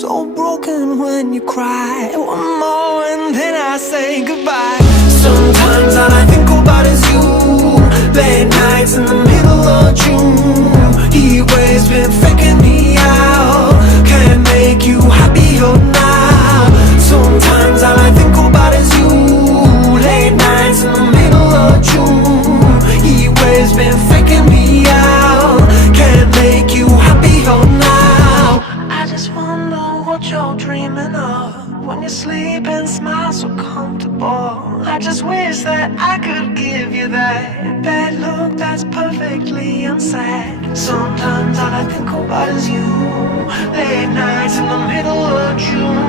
so broken when you cry. One more and then I say goodbye. Sometimes all I think about is you. Late nights in the middle of June. Heat waves been faking me out. Can't make you happier now. Sometimes all I think about is you. Late nights in the middle of June. Heat waves been faking me out. Can't make you happier now. I just wonder what you're dreaming of when you sleep and smile so comfortable. I just wish that I could give you that bad look that's perfectly unsaid. Sometimes all I think about is you. Late nights in the middle of June.